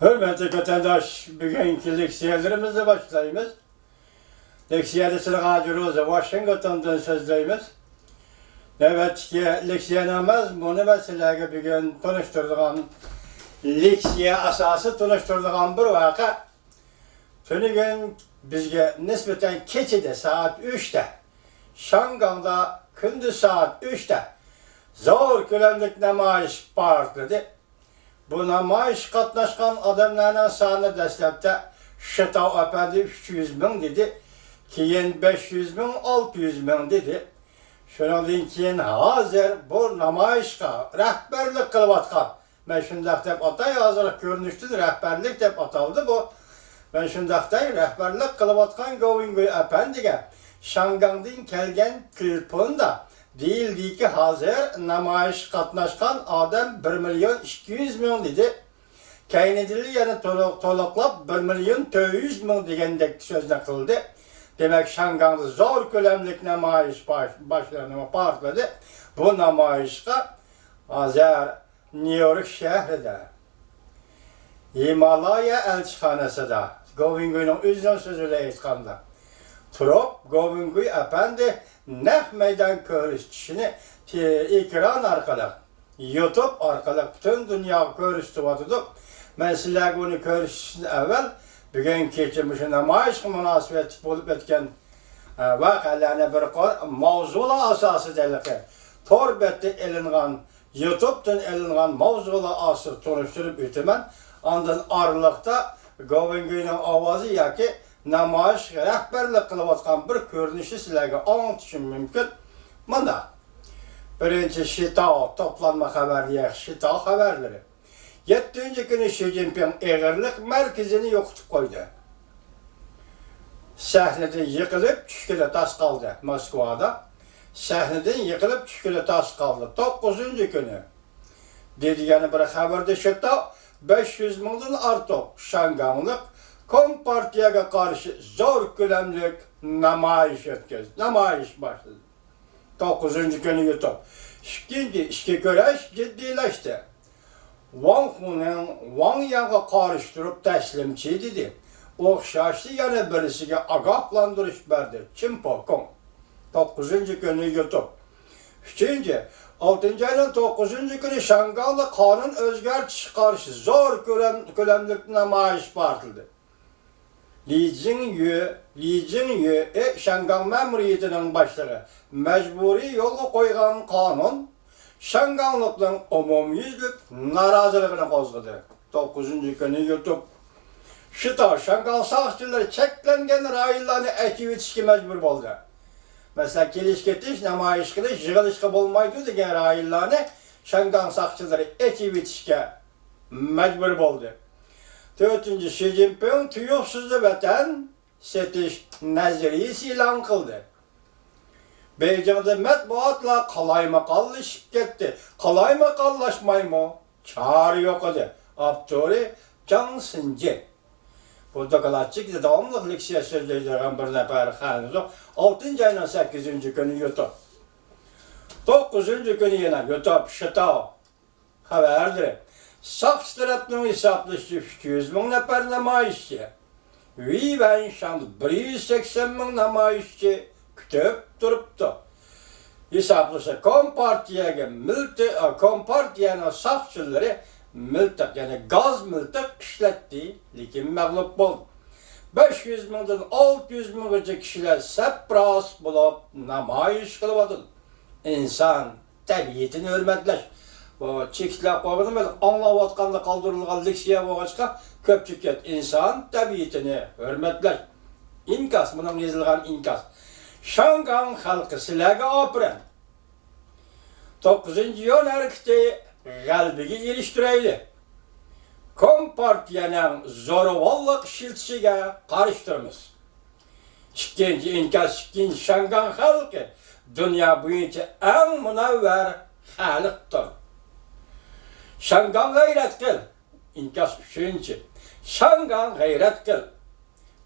Hürmetli vatandaş, bugünkü leksiyelerimize başlayımız. Leksiyede sırgacırızı Washington'dan sözleyimiz. Evet ki leksiyenimiz bunu meseleye bugün tanıştırdığım leksiye asası tanıştırdığım bir vaka. Tünü gün bizge nispeten keçide saat 3'te, Şangang'da gündüz saat 3'te zor kölemlik namayiş bağırtladı. Bu namayiş katnaşkan adamlarının sahne deslepte Şıtav Efendi 300 bin dedi. Keyin 500 bin, 600 bin dedi. Şundan keyin hazır bu namayişka rehberlik kılıvatkan. Ben şundak dep atay hazır görünüştün rehberlik dep ataldı bu. Ben şundaqday rehberlik kılıvatkan Govingoy Efendi'ge Şangang'dan kelgen kılpında değildi ki hazır namayiş katnaşkan adam 1 milyon 200 bin dedi. Kaynedili yani toloklap 1 milyon 200 bin degендek sözüne kıldı. Demek Şangang'da zor kölemlik namayiş başlarına partladı. Bu namayişka hazır New York şehrinde Himalaya elçixanasıda Govingoy'un özünün sözüyle aytqanda turup Govingoy Efendi neh meydan görüşçüsünü ekran arkalı, YouTube arkalı bütün dünya görüştürdü. Ben sizlerle bunu görüşçüsünü evvel bugün keçirmişin namayiş münasebeti bulup etken vakalarına bir mavzula asası delikı torbette elingan YouTube'dan elingan mavzula ası tanıştırıp ötemen ondan aralıkta Govingoy'un avazı yaki namayiş rehberlik kılıvatkan bir görünüşü sizlerge anlatışım mümkün. Bunda birinci Şitao toplanma haberleri, Şitao haberleri. 7. günü Xi Jinping eğerlik merkezini yokutup koydu. Sahneden yıkılıp çüşküle tas kaldı Moskova'da. Sahneden yıkılıp çüşküle tas kaldı. 9. günü. Dediğini bir haberde Şitao 500 binden artık Şangang'lık Kompartiyaga karşı zor kölemlik namayiş etkez. Namayiş başladı. 9. günü YouTube. İki güreş ciddileşti. Wang Hu'nun Wang Yang'a karıştırıp teslimçi dedi. Okşaştı yana birisiga agahlandırış verdi. Çimpo Kong. 9. günü YouTube. 6. ayın 9. günü Şangang'da kanun özgürlüğü karşı zor kölemlik namayiş partıldı. Li Jingyu Şangang memuriyetinin başlığı mecburi yola koygan kanun Şanganglıkların umumyüzlük narazılığını kozladı. 9. günü YouTube. Şıta Şangang sağçıları çeklengen raylarını ekip yetişki mecbur oldu. Mesela geliş getiş, namayiş kılış, yığılışka bulmaydı degen raylarını Şangang sağçıları ekip yetişki mecbur oldu. 4. Xi Jinping tuyuksuzlu vatan setiş nazariyesi ilan kıldı. Beijing'de matbuatla kalaymakallaşıp gitti. Kalaymakallaşmay mı? Çağrı yok idi. Abduri Zhang Sinci. Burada kalatçık da devamlı leksiya sözleyeceğim bir nefer hanımız. 6. ayının 8. günü YouTube. 9. günü yine YouTube Şıtao haberdir. Saks tarafının hesaplaşıp 200 bin nefer namayişçi. Ben şandı 180 bin namayişçi kütüp duruptu. Hesaplaşıp Kompartiyanın saksçıları mültek yani gaz mültek işletti. Lakin mağlup oldu. 500 binden 600 bin kişiler sepras bulup namayiş kılıvadı. İnsan tabiiyetini hürmetleş. Bu çekişler koymadım, anlavatkanla kaldırılgan leksiya boğaçka köpçük insan tabiiyetini hürmetler. İnkas, bunun yazılgan inkas. Şangang halkı silahı apıran. 9. yol hareketi kalbigi geliştireyli. Kompartiyanın zoruvallık şiltisiga karıştırmız. 2. inkas, 2. Şangang halkı dünya boyunca en münevver halıktır. Şangang gayret kıl. İnkas 3. Şangang gayret kıl.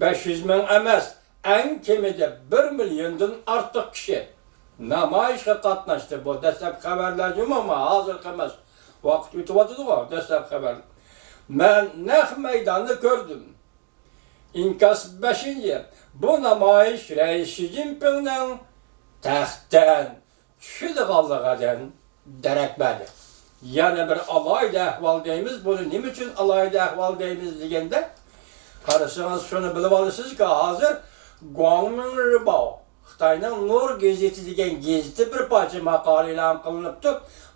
500 bin emas. En kemide 1 milyondan artık kişi namayişe katnaştı. Bu destek haberler ama hazır emas. Vakit yutuvadıdı o destek haber. Ben Neh Meydanı'nı gördüm. İnkas 5. Bu namayiş Reis Xi Jinping'den taxtdan tushadiganligidan darak berdi. Yani bir alayda ahval deymiz. Bunu nima uchun alayda ahval deymiz deganda, qarasangiz shuni bilib olasizki, hozir Guangming Ribao, Xitoyning Nur gazeti degan gazeti bir parcha maqola e'lon qilinibdi.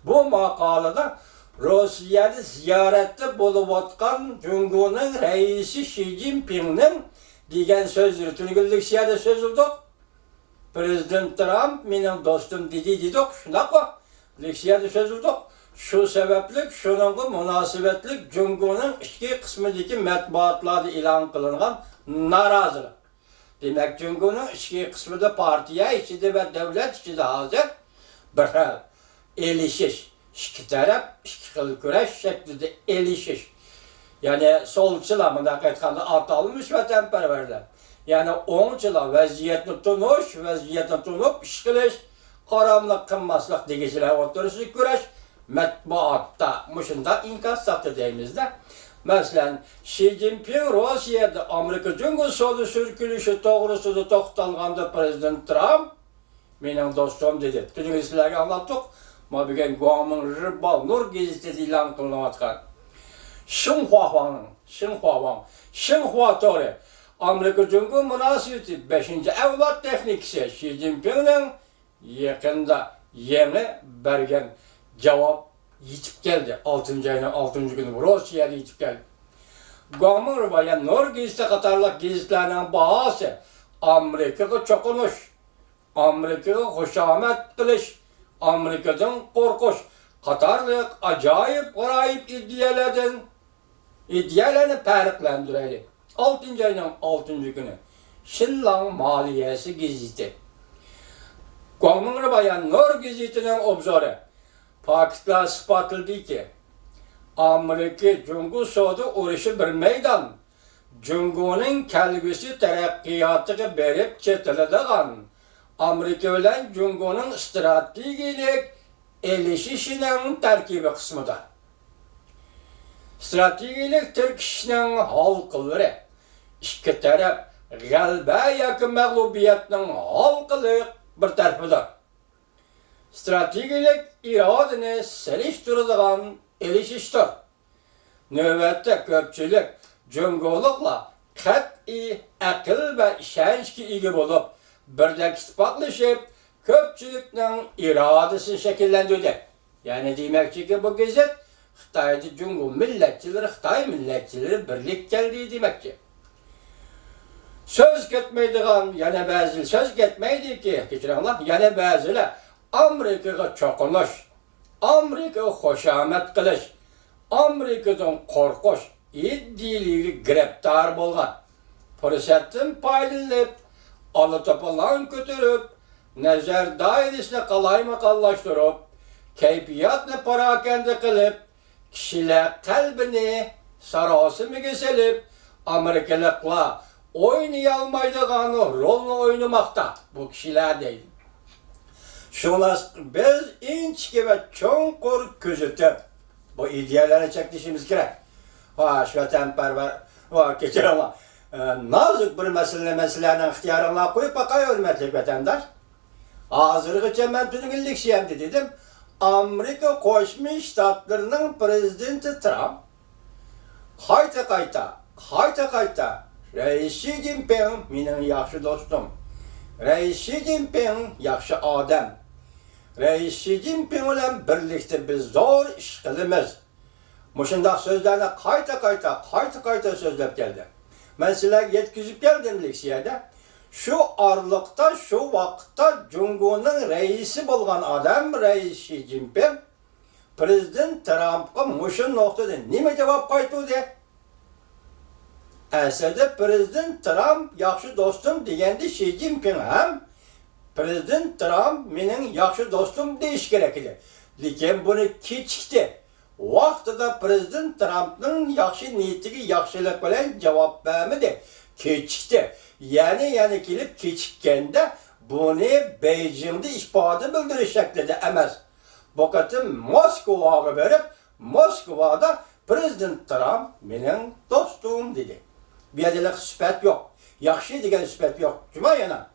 Bu maqolada Rossiyada ziyoratda bo'layotgan Jungoning raisi Xi Jinpingning degan so'zlar Tungilikchada so'zildi. Prezident Trump mening do'stim dedik, shunaqa leksiyada so'zildi. Shu sababli shuningga munosabatlik Jungoning ichki qismidagi matbuotlarda e'lon qilingan norozilik. Demak, Jungoning ichki qismida partiya ichida va davlat ichida hozir bir xil elishish, ikki taraf ikki xil kurash shaklida elishish. Yani solchilar bunday aytganda atalmış vatanparvarlar. Yani o'ngchilar vaziyatni tunib ish qilish, qaramliq qilmaslik degichilar o'tirishni kurash matbuotda mushunda inkas saqti deymizda. Masalan, Xi Jinping Rossiyada Amerika Jungo savdo sürkülüşü to'g'risida to'xtalganda Prezident Trump mening do'stim dedi. Tuning sizlarga anlatdik. Ma bugun Guangming Ribao Nur gazetida e'lon qilinayotgan Xinhua to'g'ri Amerika Jungo munosabati 5-avlod texnikasi Xi Jinpingning yaqinda yangi bergan javob yetib keldi. 6-ayning 6-kuni Rossiyada yetib keldi. Guangming Ribao yani Nur gazeti qatorliq gazetlarning bahosi Amerikaga cho'qinish, Amerikaga xushomat qilish, Amerikadan qo'rqish qatorliq ajoyib g'aroyib iddialarni farqlantiradi. 6-ayning 6-kuni Shinlang Maliyasi gazeti. Guangming Ribao yani Nur gazetining obzori faktlar isbotladiki, Amerika Jungo savdo urushi bir meydan. Jungoning kelgusi taraqqiyotiga berib chetiladigan Amerika bilan Jungoning strategik elishishining tarkibi qismida. Strategik tirkishning halqalari ikki taraf g'alaba yoki mag'lubiyatning halqali bir tarafida. Strategik irodani selishtiradigan elishishdir. Navbatda ko'pchilik Jungoliklar qat'iy aql va ishonchga ega bo'lib, birlik ittifoqlashib, ko'pchilikning irodasini shakllantirdi. Yani demakchiki bu gazet Xitoyda Jungo millatchilari, Xitoy millatchilari birlik keldi demakchi. Söz ketmaydigan yana ba'zi söz ketmaydiki, kechiringlar, yana ba'zilar Amerikaga cho'qinish, Amerikaga xushomat qilish, Amerikadan qo'rqish iddialigi giriftar bo'lgan. Fursatdan foydalanib, olato'polon ko'tarib, nazar doirasini qalayma-qallashtirib, kayfiyatni parokanda qilib, kishilar qalbini sarosimiga solib, Amerikaliklar oynaya olmaydigan rolni o'ynamoqda bu kishilar deydi. Şunlar biz inchki va cho'nqur kuzatib bu ideyalarni cheklashimiz kerak. Vatanparvar va kechiringlar. Nozik bir masalalarni ixtiyoringizga qo'yib baqay hurmatli vatandosh. Hozirgacha men Tungilikchiyam dedim. Amerika Qo'shma Shtatlarining prezidenti Trump qayta Reis Xi Jinping mening yaxshi do'stim. Reis Xi Jinping yaxshi odam. Reis Xi Jinping bilan birlikda biz zo'r ish qilamiz. Mushundaq so'zlarni qayta so'zlab keldi. Men sizlarga yetkazib keldim leksiyada. Shu orliqda, shu vaqtda Jungoning raisi bo'lgan odam Reis Xi Jinping Prezident Trumpga mushu nuqtada nima javob qaytardi? Aslida Prezident Trump yaxshi do'stim deganda Xi Jinping ham Prezident Trump mening yaxshi do'stim deyish kerak edi. Lekin buni kechikdi. Vaqtida Prezident Trumpning yaxshi niyatiga yaxshilik bilan javob bermadi. Kechikdi. Yani kelib kechikkanda buni Beijingda ifoda bildirish shaklida emas. Bu qatim Moskvaga berib, Moskvada Prezident Trump mening dostum dedi. Bir yerdeki süpet yok. Yaxşı degan süpet yok. Cuma yana.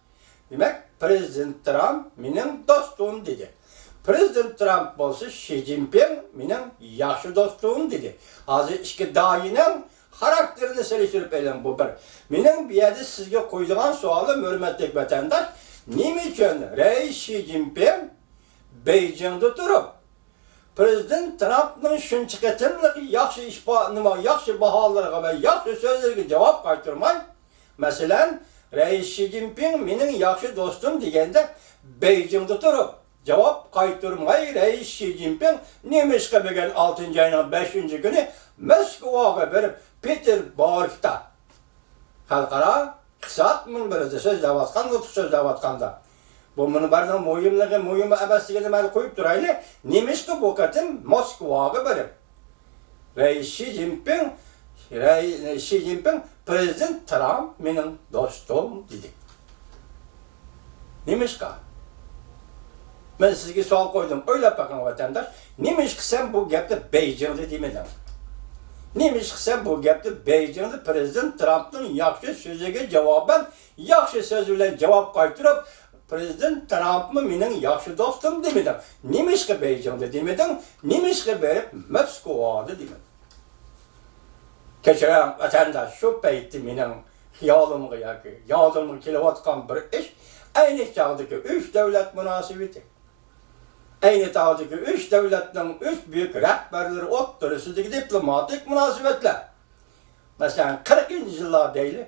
Demek Prezident Trump mening dostum dedi. Prezident Trump bolsa Xi Jinping mening yaxşı dostum dedi. Hazır iki dayının karakterini seliştirip elim bu bir. Mening bir yerde sizge koyduğum sualım hürmetli vatandaş. Nime için Reis Xi Jinping Beijing'de durup Prezident Trump'ның şuncha qatimliq yaxshi yaxshi baholarga va yaxshi so'zlarga javob qaytarmay, masalan, Reis Xi Jinping mening yaxshi do'stim deganda Beijing'da turib javob qaytarmay, Reis Xi Jinping Nemishqa bo'lgan 6-oyning 5-kuni Moskvaga berib Peterburgda xalqaro iqtisod minbarida so'zlayotganda bu minbarning mo'yimi emasligini men qo'yib turaylik. Nemishqa bu qatim Moskvaga berib Reis Xi Jinping Prezident Trump mening do'stim dedi. Nemishqa? Men sizga savol qo'ydim. O'ylab boqing vatandosh. Nemishqa sen bu gapni Beijingda demeding? Nemishqa sen bu gapni Beijingda Prezident Trumpning yaxshi so'ziga javoban yaxshi so'z bilan javob qaytarib Prezident Trump'mı mening yaxshi do'stim demeding. Nemishqa Beijingda demeding? Nemishqa berib Moskvada demeding. Kechiring vatandosh, shu paytda mening xiyolimga yoki yodimga kelayotgan bir ish ayni chog'dagi 3 davlat munosabati. Ayni chog'dagi 3 davlatning 3 buyuk rahbarlari o'rtasidagi diplomatik munosabatlar. Masalan, 40-yillar deyli,